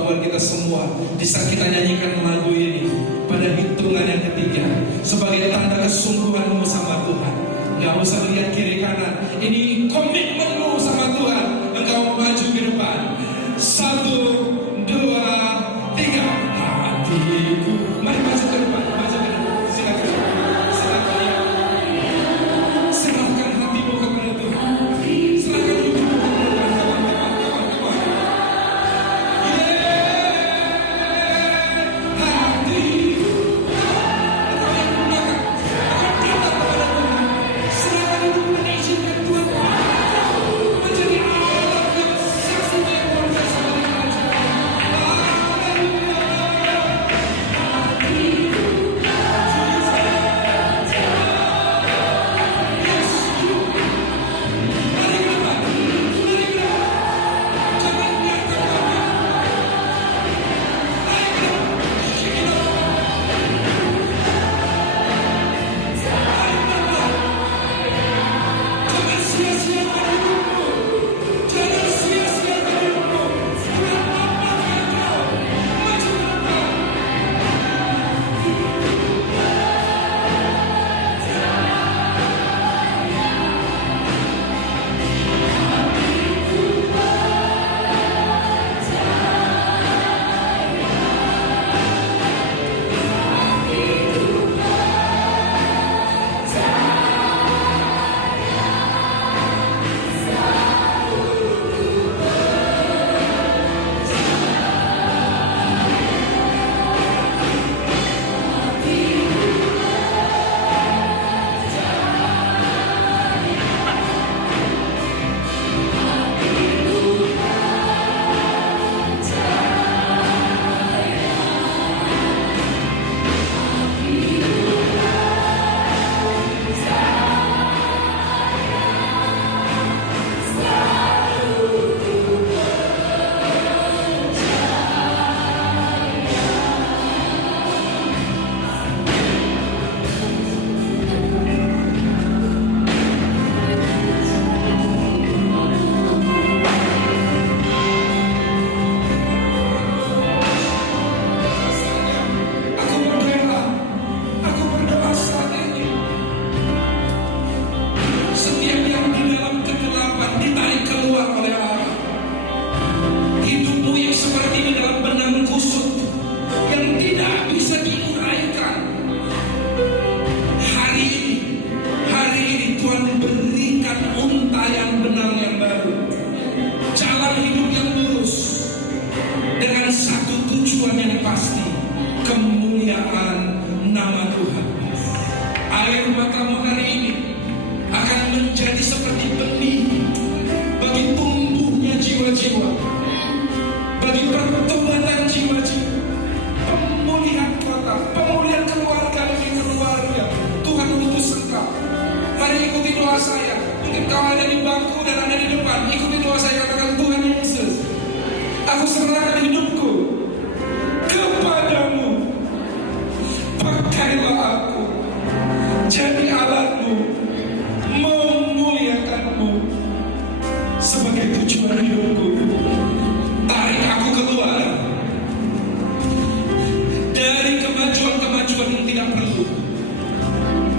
buat kita semua di saat kita nyanyikan lagu ini pada hitungan yang ketiga sebagai tanda kesungguhanmu sama Tuhan. Gak usah melihat kiri kanan. Ini komitmenmu sama Tuhan. Engkau maju ke depan. 1, 2, 3. Hatiku. Mari maju ke depan. Maju ke depan. Silakan. Silakan. Serahkan hatimu kepada Tuhan. Serahkan hidupmu kepada Tuhan.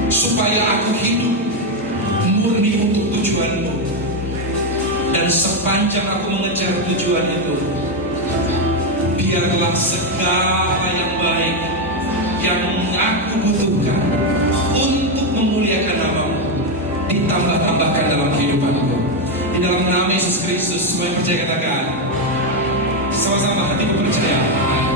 Supaya aku hidup murni untuk tujuanmu. Dan sepanjang aku mengejar tujuan itu, biarlah segala yang baik yang aku butuhkan untuk memuliakan namamu ditambah-tambahkan dalam kehidupanku. Di dalam nama Yesus Kristus, semua yang percaya katakan sama-sama, hatiku percaya.